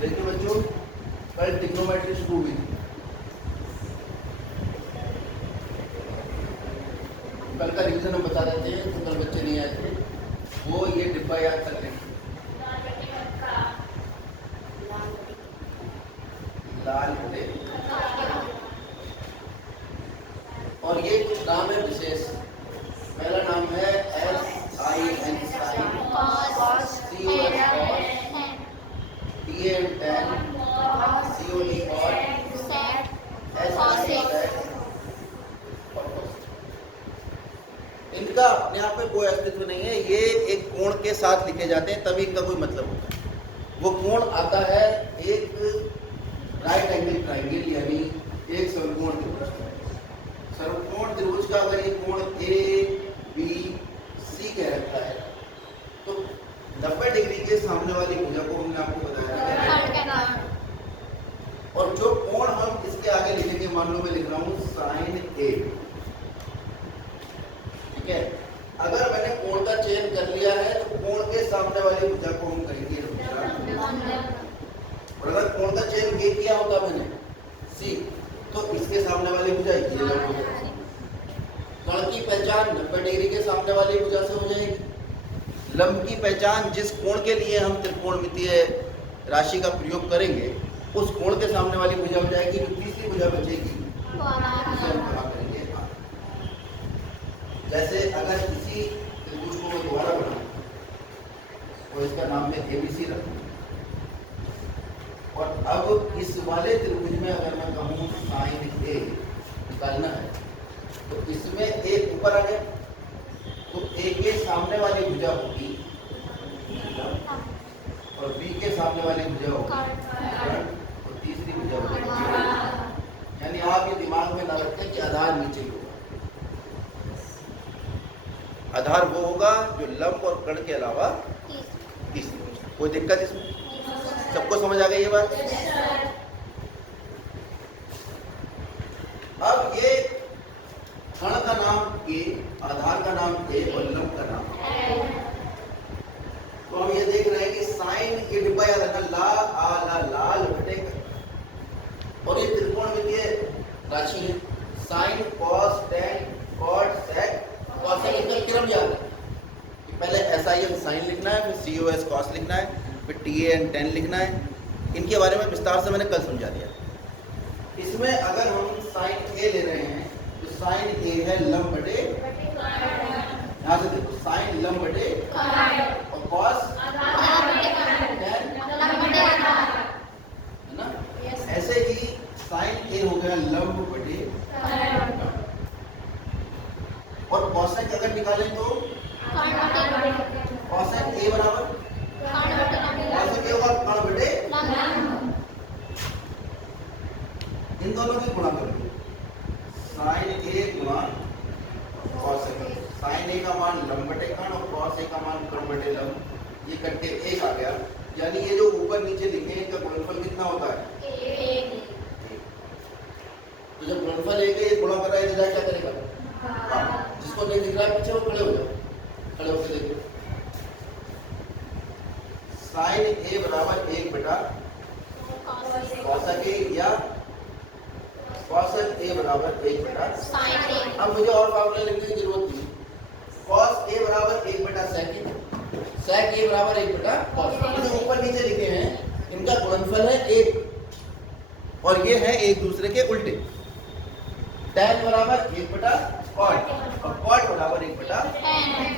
देखिए बच्चों, कल ट्रिग्नोमेट्री शुरू हुई थी। कल का रिवीजन हम बता देते हैं, तो कल बच्चे नहीं आए थे। वो ये डिब्बा याद कर लेंगे। लाल बटे और ये कुछ नाम है विशेष। पहला नाम है SIN sine, COS TN tan, COD cot, SIN sec। इनका अपने आप में कोई अस्तित्व नहीं है, ये एक कोण के साथ लिखे जाते हैं तभी इनका कोई मतलब होता है। वो कोण आता है एक राइट एंगल ट्राइंगल यानी एक समकोण त्रिभुज। समकोण त्रिभुज का अगर ये कोण ABC कह रखा है तो 90 डिग्री के सामने वाली भुजा को हमने आपको बताया है। और जो कोण हम इसके आगे लिखेंगे, मान लो मैं लिख रहा हूँ sin A, ठीक है। अगर मैंने कोण का चयन कर लिया है तो कोण के सामने वाली भुजा को हम कहेंगे और अगर कोण का चयन ये किया होता मैंने C, तो इसके सामने वाली भुजा ये लंब हो जाएगी। कर्ण की पहचान 90 डिग्री के सामने वाली भुजा से हो जाएगी। लंब की पहचान जिस कोण के लिए हम त्रिकोणमितीय राशि का प्रयोग करेंगे उस कोण के सामने वाली भुजा हो जाएगी। जो तीसरी भुजा बचेगी उसे हम कहा करेंगे R। जैसे अगर इसी त्रिभुज को मैं दोबारा बनाऊं और इसका नाम मैं ABC रखूं, और अब इस वाले त्रिभुज में अगर मैं कहूँ sin A निकालना है तो इसमें A ऊपर आ गया तो A के सामने वाली भुजा होगी और B के सामने वाली भुजा होगी और तीसरी भुजा होगी। यानी आप ये दिमाग में ना रखें कि आधार नीचे ही होगा। आधार वो होगा जो लंब और कर्ण के अलावा तीसरी भुजा। कोई दिक्कत इसमें? सबको समझ आ गई ये बात? अब ये कर्ण का नाम A, आधार का नाम A और लंब का नाम A। तो हम ये देख रहे हैं कि साइन ये डिब्बा याद रखना, ला आ ला लाल बटे और ये त्रिकोणमितीय राशि है। Sine cos tan cot sec cosec, इसका क्रम याद है कि पहले SIN साइन लिखना है, फिर COS कॉस लिखना है, फिर TAN tan लिखना है। इनके बारे में विस्तार से मैंने कल समझा दिया। इसमें अगर हम साइन A ले रहे हैं तो साइन A है लंब बटे, यहाँ से देखो साइन लंब बटे और कॉस tan है ना। ऐसे ही साइन A हो गया लंब बटे और कॉसेक अगर निकालें तो कॉसेक A बराबर कॉसेक A होगा कर्ण बटे, इन दोनों की गुणा करेंगे साइन A गुणा कॉसेक A। साइन A का मान लंब बटे कर्ण और कॉस A का मान कर्ण बटे लंब, ये करके 1 आ गया। यानी ये जो ऊपर नीचे लिखे हैं इनका गुणनफल कितना होता है 1। तो जब गुणनफल 1 है, ये गुणा कर रहा है तो क्या करेगा? जिसको नहीं दिख रहा है पीछे वो खड़े हो जाओ, खड़े होकर देखो। साइन A बराबर 1 बटा कॉसेक A या कॉसेक A बराबर 1 बटा साइन A। अब मुझे और फॉर्मूला लिखने की जरूरत नहीं। कॉस A बराबर 1 बटा सेक A बराबर 1 बटा कॉस। जो ऊपर नीचे लिखे हैं इनका गुणनफल है 1 और ये है एक दूसरे के उल्टे। tan बराबर 1 बटा कॉट और कॉट बराबर 1 बटा tan।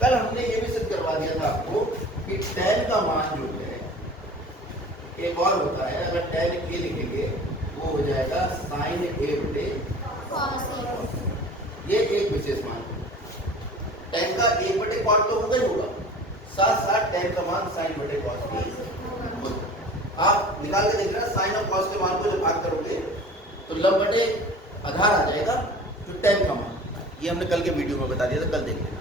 कल हमने ये भी सिद्ध करवा दिया था आपको कि tan का मान जो है एक और होता है। अगर tan A लिखेंगे वो हो जाएगा sin A बटे cos A। ये एक विशेष मान है। tan का 1 बटे कॉट तो होगा ही होगा, साथ साथ tan का मान sin बटे cos भी होगा। आप निकाल के देख रहे हैं sin और cos के मान को जब भाग करोगे तो लंब बटे आधार आ जाएगा जो tan का मान। ये हमने कल के वीडियो में बता दिया था, कल देख लेना।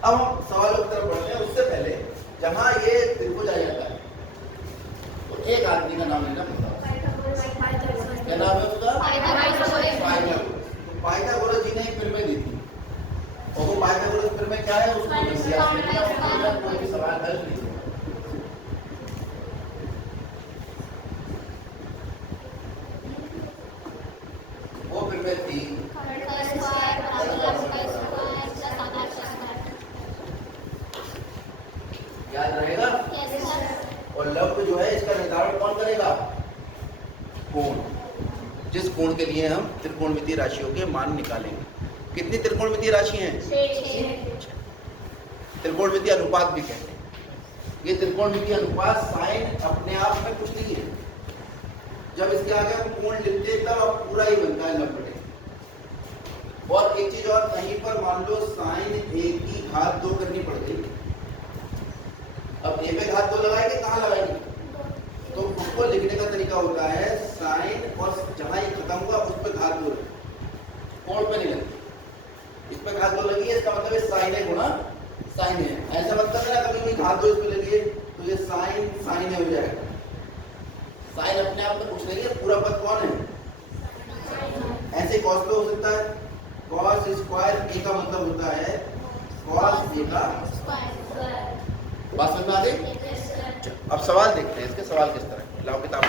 अब हम सवालों की तरफ बढ़ते हैं। उससे पहले जहां ये त्रिभुज आ जाता है तो एक आदमी का नाम लेना पड़ता है। क्या नाम है उसका? पाइथागोरस। तो पाइथागोरस जी ने एक फिल्में दी थी और वो पाइथागोरस फिल्में क्या है उसको कोई भी सवाल हल नहीं। याद रहेगा। और लंब जो है इसका निर्धारण कौन करेगा? कोण। जिस कोण के लिए हम त्रिकोणमितीय राशियों के मान निकालेंगे। कितनी त्रिकोणमितीय राशि हैं? 6। त्रिकोणमितीय अनुपात भी कहते हैं। ये त्रिकोणमितीय अनुपात साइन अपने आप में कुछ नहीं है, जब इसके आगे हम कोण लिखते हैं तब अब पूरा ही बनता है लंब बटे। और एक चीज और, कहीं पर मान लो साइन ए की घात 2 करनी पड़ गई, अब ए पे घात 2 लगाएंगे, कहाँ लगाएंगे? तो उसको लिखने का तरीका होता है साइन और जहां ये खत्म हुआ उस पर घात 2 कोण पे नहीं लगती, इस पे घात 2 लगी है, इसका मतलब है साइन ए गुणा साइन ए। ऐसा मतलब है ना कभी कोई घात 2 इस पे लगी है तो ये साइन साइन ए हो जाएगा। साइन अपने आप में कुछ नहीं है, पूरा पद कौन है? ऐसे कॉस पे हो सकता है, कॉस स्क्वायर ए का मतलब होता है कॉस ए का स्क्वायर। बात समझ में आ गई? अब सवाल देखते हैं, इसके सवाल किस तरह। लाओ किताब।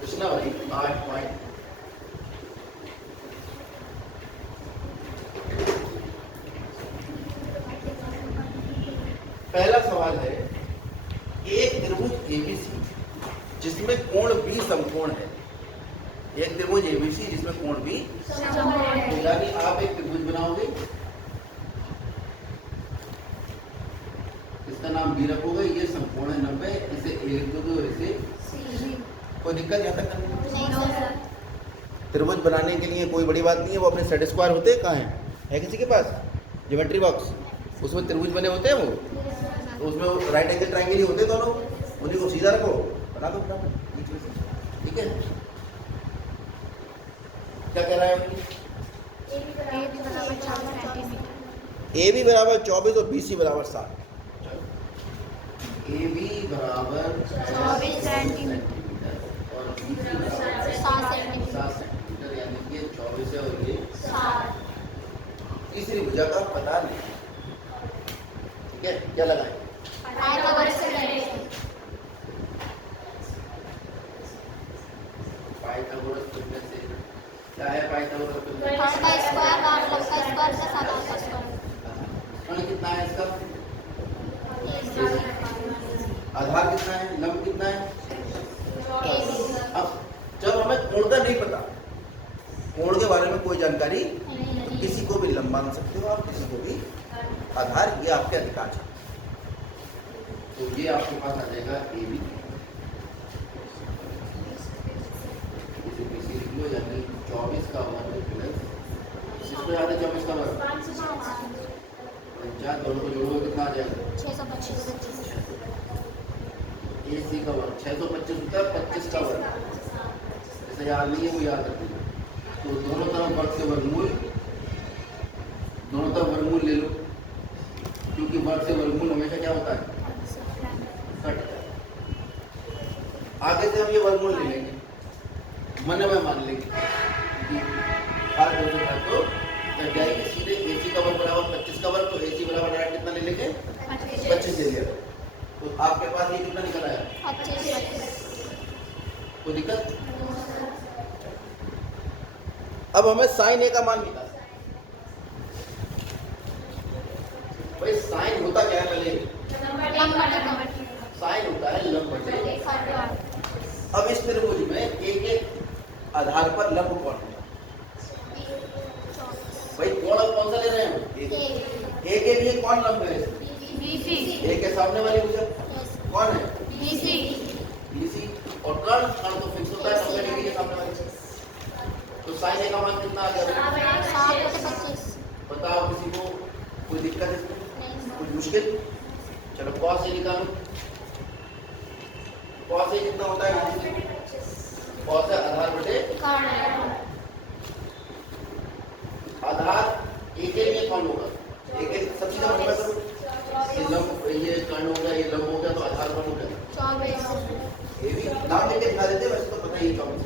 प्रश्नावली 8 पॉइंट। पहला सवाल है, एक त्रिभुज एबीसी जिसमें कोण बी समकोण है। एक त्रिभुज एबीसी जिसमें कोण बी समकोण है, यानी आप एक त्रिभुज बनाओगे, इसका नाम बी रखोगे, ये समकोण है 90, इसे ए लिख दोगे और इसे सी। कोई दिक्कत यहाँ तक नहीं? त्रिभुज बनाने के लिए कोई बड़ी बात नहीं है, वो अपने सेट स्क्वायर होते हैं, कहाँ है किसी के पास ज्योमेट्री बॉक्स, उसमें त्रिभुज बने होते हैं वो, तो उसमें राइट एंगल ट्रायंगल ही होते हैं दोनों, उन्हीं को सीधा रखो, बना दो बीच में से, ठीक है। क्या कह रहा है? ए बी बराबर 24 और बी सी बराबर 7। ए बी बराबर 24 सेंटीमीटर और बी सी बराबर 7 सेंटीमीटर, यानी ये 24 है और ये 7। तीसरी भुजा का पता नहीं, ठीक है। क्या लगाएं? पाइथागोरस से क्या है? पाइथागोरस का स्क्वायर और लंब का स्क्वायर का सादा का स्क्वायर। कितना है इसका? आधार कितना है? लंब कितना है? अब जब हमें कोण का नहीं पता, कोण के बारे में कोई जानकारी, तो किसी को भी लंब मान सकते हो आप, किसी को भी आधार, ये आपके अधिकार है। तो ये आपके पास आ जाएगा ए बी, यानी 24 का वर्ग प्लस इसको याद है 24 का वर्ग 5 दोनों को जोड़ोगे कितना आ जाएगा? 625। ए सी का वर्ग 625 होता है, 25 का वर्ग, जैसे याद नहीं है वो याद रखिएगा। तो दोनों तरफ वर्ग से वर्गमूल, दोनों तरफ वर्गमूल ले लो, क्योंकि वर्ग से वर्गमूल हमेशा क्या होता है? कट। आगे से हम ये वर्गमूल ले लेंगे, मन में मान लेंगे कि हर दो से काट दो कट जाएगी, सीधे AC का वर्ग बराबर 25 का वर्ग, तो AC बराबर डायरेक्ट कितना ले लेंगे? 25 ले लिया। तो आपके पास ये कितना निकल आया? 25। कोई दिक्कत? अब हमें साइन ए का मान निकालना है। भाई साइन होता क्या है? पहले साइन होता है लंब बटे। अब इस त्रिभुज में एक आधार पर लंब कौन है? भाई कोण अब कौन सा ले रहे हैं? ए के लिए कौन लंब है? बीसी। ए के सामने वाली भुजा कौन है? बीसी। बीसी। और कर्ण तो फिक्स होता है 90 डिग्री के सामने वाली। तो साइन ए का मान कितना आ गया? 7/25। बताओ किसी को कोई दिक्कत इसमें? कुछ मुश्किल? चलो कॉस ए निकालो। कॉस ए कितना होता है? कॉस ए आधार बटे आधार ए के लिए कौन होगा? एक सब चीजें मल्टीप्लाई करो, ये लंब, ये कर्ण हो गया, ये लंब हो गया, तो आधार कौन हो गया? 24। ये भी नाम लेके दिखा देते, वैसे तो पता ही है 24।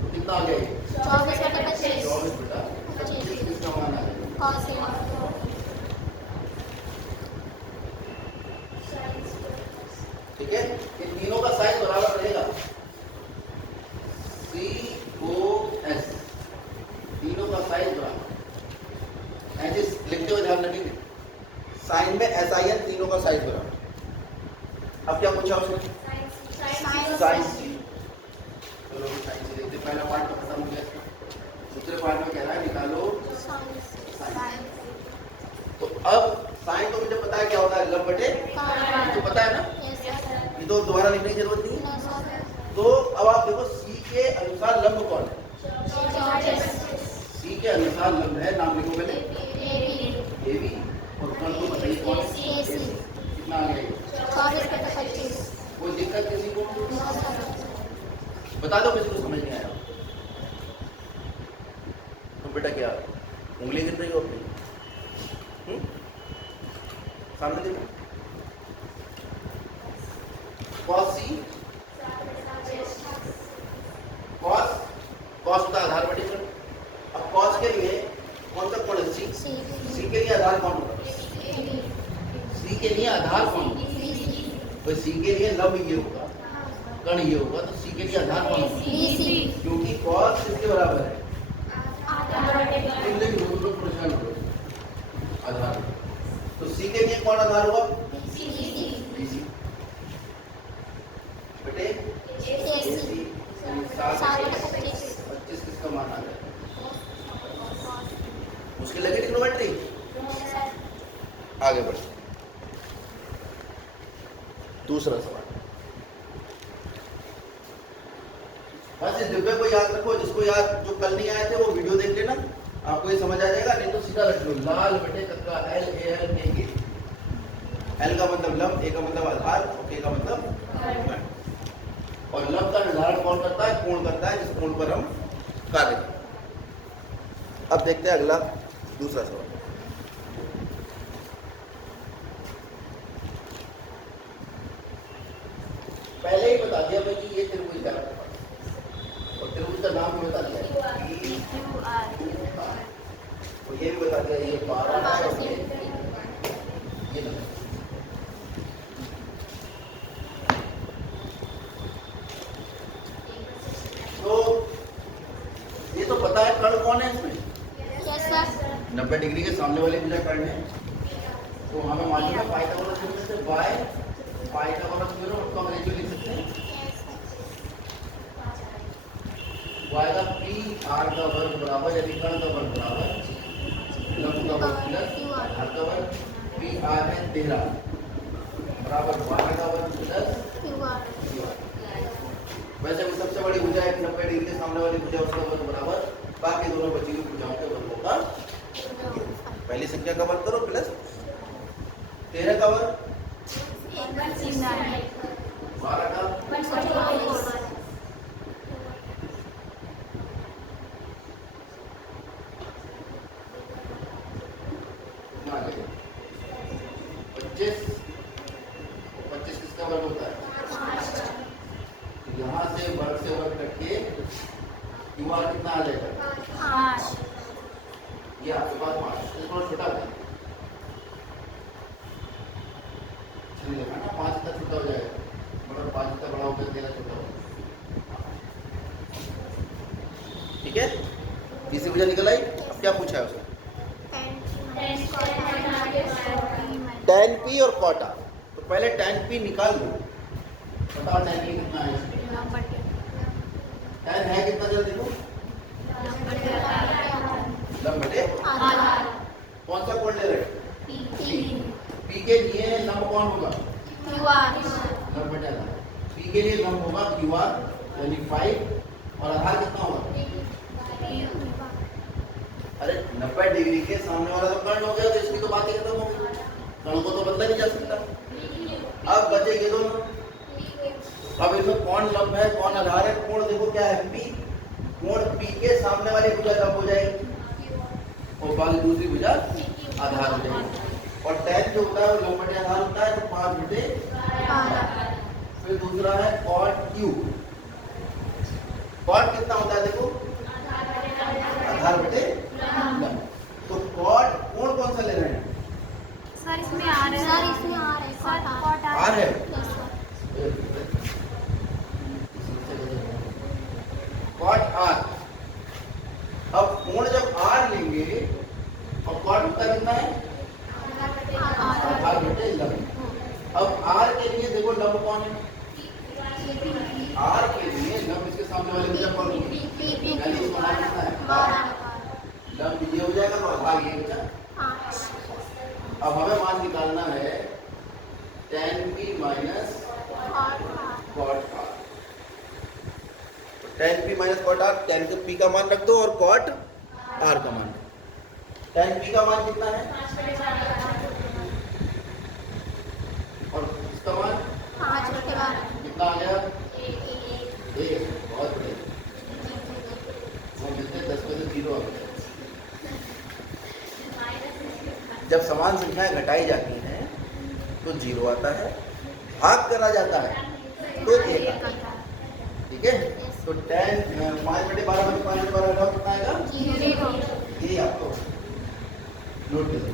तो कितना आ गया ये? 24/25। 24/25 किसका मान आ गया? Cos A. ठीक है, इन तीनों का साइज बराबर रहेगा। साइन सी। चलो साइन सी देखते, पहला पार्ट तो खत्म हो गया। दूसरे पार्ट में कह रहा है निकालो साइन। तो अब साइन तो मुझे पता है क्या होता है, लंब बटे तो पता है ना, ये तो दोबारा लिखने की जरूरत नहीं। तो अब आप देखो सी के अनुसार लंब कौन है, सी के अनुसार लंब है, नाम लिखो पहले ए बी, और कौन को बताइए कौन है, कितना आ गया, कोई दिक्कत किसी को, बता दो किसी को समझ नहीं आया तो बेटा क्या उंगली गिर रही हो अपनी, सामने देखो, cos c, cos होता है आधार बटे कोण। अब cos के लिए कौन सा कोण है, c के लिए आधार कौन होगा, c के लिए आधार कौन होगा, तो c के लिए लंब ये होगा, कण ये होगा, तो c के लिए आधार कौन होगा, क्योंकि cos किसके बराबर है, आधार। तो c के लिए कौन आधार हुआ, BC बेटे AC, 25 किसका मान आ गया, मुश्किल लगी ट्रिग्नोमेट्री। आगे बढ़ते दूसरा सवाल। बस इस डिब्बे को याद रखो, जिसको याद जो कल नहीं आए थे वो वीडियो देख लेना, आपको ये समझ आ जाएगा, नहीं तो सीधा रख लो लाल बटे कक्का L A L A K। L का मतलब लंब, A का मतलब आधार, और K का मतलब कण। और लंब का निर्धारण कौन करता है, कोण करता है, जिस कोण पर हम कार्य करते हैं। अब देखते हैं अगला दूसरा सवाल। पहले ही बता दिया मैं कि ये त्रिभुज का और त्रिभुज का नाम भी बता दिया, और ये भी बता दिया ये 12 है, ये ना। तो ये तो पता है कण कौन है इसमें, 90 डिग्री के सामने वाले भुजा कण है। तो हमें मालूम है पाइथागोरस थ्योरम से y पाइथागोरस थ्योरम उसको अंग्रेजी में लिख सकते हैं y का p r का वर्ग बराबर, यदि कण का वर्ग बराबर लंब का वर्ग प्लस आधार का वर्ग, p r है 13 बराबर 12 का वर्ग प्लस q r। वैसे वो सबसे बड़ी भुजा है 90 डिग्री के सामने वाली भुजा, उसका वर्ग बराबर बाकी दोनों बची हुई भुजाओं के वर्गों का, पहली संख्या का वर्ग करो प्लस 13 का वर्ग 12 का, कितना आ गया 25, 25 किसका वर्ग होता है, यहाँ से वर्ग करके QR कितना आ जाएगा 5, ये आपके पास 5, थोड़ा छोटा है, चलिए ना 5 इतना छोटा हो जाएगा, मतलब 5 इतना बड़ा होकर 13 छोटा होगा, ठीक है। तीसरी भुजा निकल आई। अब क्या पूछा है उसने, tan P और cot R। तो पहले tan P निकाल लो, बताओ tan P कितना है, tan है कितना जल्दी देखो, लंब बटे कौन सा कोण ले रहे हैं, P के लिए लंब कौन होगा, लंब बटे आधार। P के लिए लंब होगा QR यानी 5, और आधार कितना होगा, अरे 90 डिग्री के सामने वाला तो कर्ण हो गया, तो इसकी तो बात ही खत्म हो गई, कर्ण को तो बदला नहीं जा सकता। अब बचे ये दोनों, अब इसमें कौन लंब है कौन आधार है, कोण देखो क्या है P, कोण P के सामने वाली भुजा लंब हो जाएगी और बाकी दूसरी भुजा आधार हो जाएगी। और tan जो होता है वो लंब बटे आधार होता है, तो 5 बटे 12। फिर दूसरा है cot Q, cot कितना होता है देखो, आधार बटे लंब। तो cot कोण कौन सा ले रहे हैं, सर इसमें आ रहा है, सर इसमें आ रहा है, सर कॉट आ रहा है, cot R। अब कोण जब R लेंगे और cot होता कितना है, आधार बटे लंब। अब R के लिए देखो लंब कौन है, tan p minus cot R, tan p का मान रख दो और कॉट आर का मान। tan p का मान कितना है और इसका मान 5/12 कितना आ गया? 1। बहुत बढ़िया। हम लिखते हैं 10 में से 0 आ गया। जब समान संख्याएं घटाई जाती हैं तो 0 आता है, भाग करा जाता है तो 1 आता है। ठीक है, तो 10 5/12 में 5/12 कितना आएगा? 0 ये आपको नोट कर लो।